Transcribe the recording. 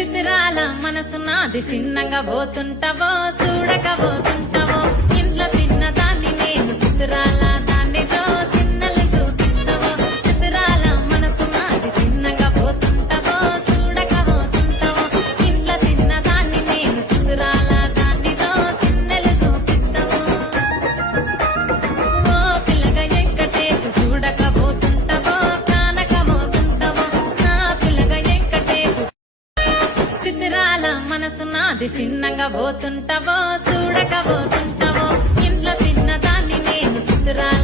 చిత్రాల మనసు నాది చిన్నగా పోతుంటావో చూడకపోతుంటావో ఇంట్లో తిన్నదాన్ని నేను చిత్రాల దాన్నితో చిన్నలు చూపిస్తావో చిత్రాల మనసు నాది చిన్నగా పోతుంటావో చూడకపోతుంటావో ఇంట్లో తిన్నదాన్ని నేను చిత్రాల దాన్నితో చిన్నలు చూపిస్తావో ఓ పిల్లగా వెంకటేష్ చూడకపోతుంటావో కానకపోతుంటావో నా పిల్లగా వెంకటేష్ చిత్రాల మనసు నాది చిన్నగా పోతుంటావో చూడకపోతుంటావో ఇంట్లో చిన్నదాన్ని నేను చిత్రాల